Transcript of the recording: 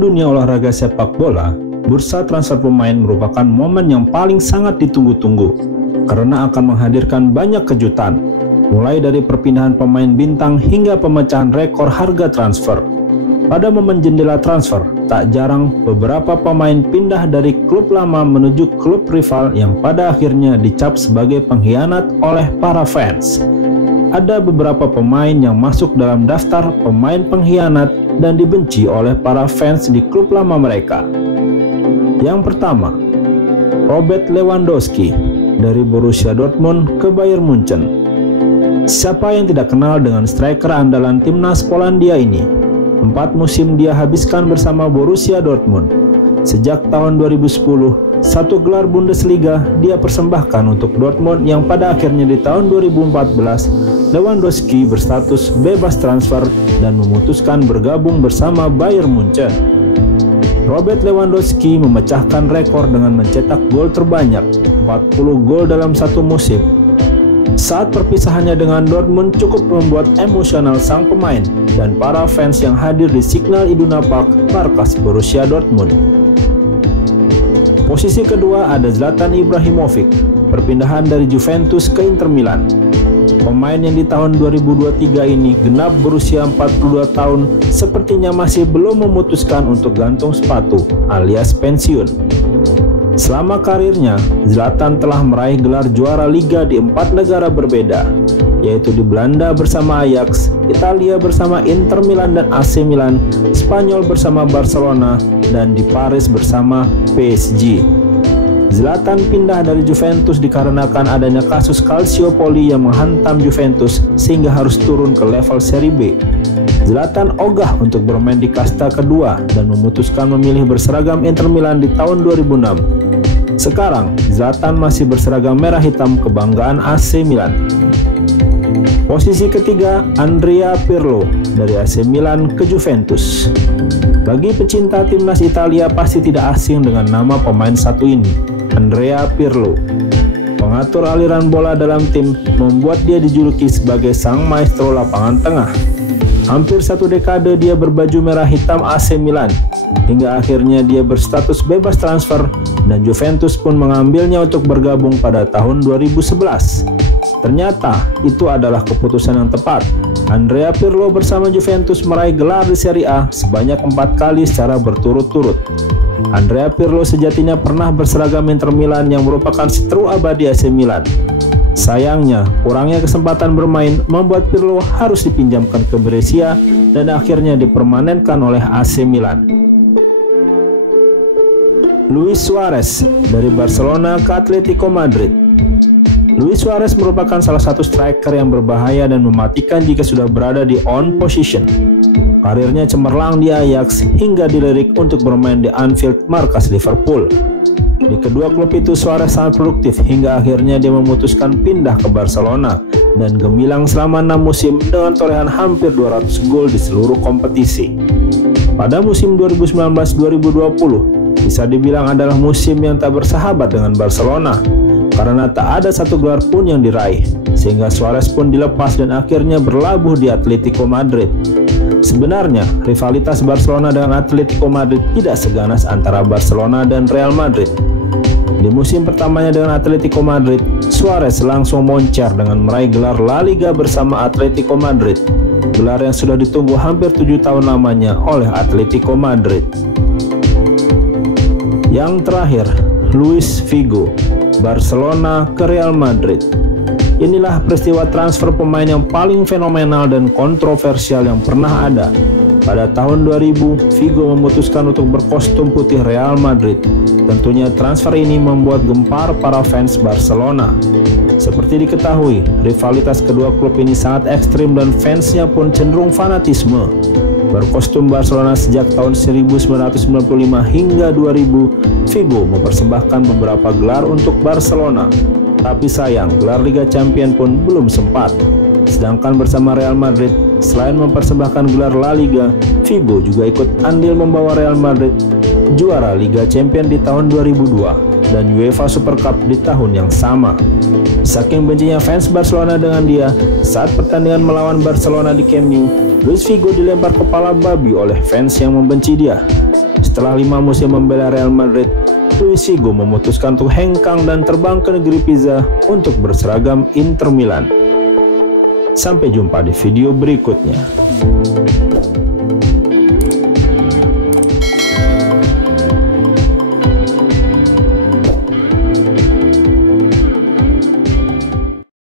Dalam dunia olahraga sepak bola, bursa transfer pemain merupakan momen yang paling sangat ditunggu-tunggu karena akan menghadirkan banyak kejutan, mulai dari perpindahan pemain bintang hingga pemecahan rekor harga transfer. Pada momen jendela transfer, tak jarang beberapa pemain pindah dari klub lama menuju klub rival yang pada akhirnya dicap sebagai pengkhianat oleh para fans. Ada beberapa pemain yang masuk dalam daftar pemain pengkhianat dan dibenci oleh para fans di klub lama mereka. Yang pertama, Robert Lewandowski dari Borussia Dortmund ke Bayern Munchen. Siapa yang tidak kenal dengan striker andalan timnas Polandia ini? 4 musim dia habiskan bersama Borussia Dortmund. Sejak tahun 2010, 1 gelar Bundesliga dia persembahkan untuk Dortmund yang pada akhirnya di tahun 2014 Lewandowski berstatus bebas transfer dan memutuskan bergabung bersama Bayern Munchen. Robert Lewandowski memecahkan rekor dengan mencetak gol terbanyak, 40 gol dalam satu musim. Saat perpisahannya dengan Dortmund cukup membuat emosional sang pemain dan para fans yang hadir di Signal Iduna Park, markas Borussia Dortmund. Posisi kedua ada Zlatan Ibrahimovic, perpindahan dari Juventus ke Inter Milan. Pemain yang di tahun 2023 ini genap berusia 42 tahun sepertinya masih belum memutuskan untuk gantung sepatu alias pensiun. Selama karirnya, Zlatan telah meraih gelar juara liga di 4 negara berbeda, yaitu di Belanda bersama Ajax, Italia bersama Inter Milan dan AC Milan, Spanyol bersama Barcelona, dan di Paris bersama PSG. Zlatan pindah dari Juventus dikarenakan adanya kasus Calciopoli yang menghantam Juventus sehingga harus turun ke level Serie B. Zlatan ogah untuk bermain di kasta kedua dan memutuskan memilih berseragam Inter Milan di tahun 2006. Sekarang, Zlatan masih berseragam merah hitam kebanggaan AC Milan. Posisi ketiga, Andrea Pirlo dari AC Milan ke Juventus. Bagi pecinta timnas Italia pasti tidak asing dengan nama pemain satu ini, Andrea Pirlo. Pengatur aliran bola dalam tim membuat dia dijuluki sebagai sang maestro lapangan tengah. Hampir 1 dekade dia berbaju merah hitam AC Milan, hingga akhirnya dia berstatus bebas transfer dan Juventus pun mengambilnya untuk bergabung pada tahun 2011. Ternyata itu adalah keputusan yang tepat. Andrea Pirlo bersama Juventus meraih gelar di Serie A sebanyak 4 kali secara berturut-turut. Andrea Pirlo sejatinya pernah berseragam Inter Milan yang merupakan seteru abadi AC Milan. Sayangnya, kurangnya kesempatan bermain membuat Pirlo harus dipinjamkan ke Brescia dan akhirnya dipermanenkan oleh AC Milan. Luis Suarez dari Barcelona ke Atletico Madrid. Luis Suarez merupakan salah satu striker yang berbahaya dan mematikan jika sudah berada di on position. Karirnya cemerlang di Ajax hingga dilirik untuk bermain di Anfield, markas Liverpool. Di kedua klub itu Suarez sangat produktif hingga akhirnya dia memutuskan pindah ke Barcelona dan gemilang selama 6 musim dengan torehan hampir 200 gol di seluruh kompetisi. Pada musim 2019-2020 bisa dibilang adalah musim yang tak bersahabat dengan Barcelona karena tak ada satu gelar pun yang diraih, sehingga Suarez pun dilepas dan akhirnya berlabuh di Atletico Madrid. Sebenarnya, rivalitas Barcelona dengan Atletico Madrid tidak seganas antara Barcelona dan Real Madrid. Di musim pertamanya dengan Atletico Madrid, Suarez langsung moncer dengan meraih gelar La Liga bersama Atletico Madrid, gelar yang sudah ditunggu hampir 7 tahun lamanya oleh Atletico Madrid. Yang terakhir, Luis Figo, Barcelona ke Real Madrid. Inilah peristiwa transfer pemain yang paling fenomenal dan kontroversial yang pernah ada. Pada tahun 2000, Figo memutuskan untuk berkostum putih Real Madrid. Tentunya transfer ini membuat gempar para fans Barcelona. Seperti diketahui, rivalitas kedua klub ini sangat ekstrim dan fansnya pun cenderung fanatisme. Berkostum Barcelona sejak tahun 1995 hingga 2000, Figo mempersembahkan beberapa gelar untuk Barcelona. Tapi sayang, gelar Liga Champions pun belum sempat. Sedangkan bersama Real Madrid, selain mempersembahkan gelar La Liga, Figo juga ikut andil membawa Real Madrid juara Liga Champions di tahun 2002 dan UEFA Super Cup di tahun yang sama. Saking bencinya fans Barcelona dengan dia, saat pertandingan melawan Barcelona di Camp Nou, Luis Figo dilempar kepala babi oleh fans yang membenci dia. Setelah 5 musim membela Real Madrid, Luis Figo memutuskan untuk hengkang dan terbang ke negeri Pisa untuk berseragam Inter Milan. Sampai jumpa di video berikutnya.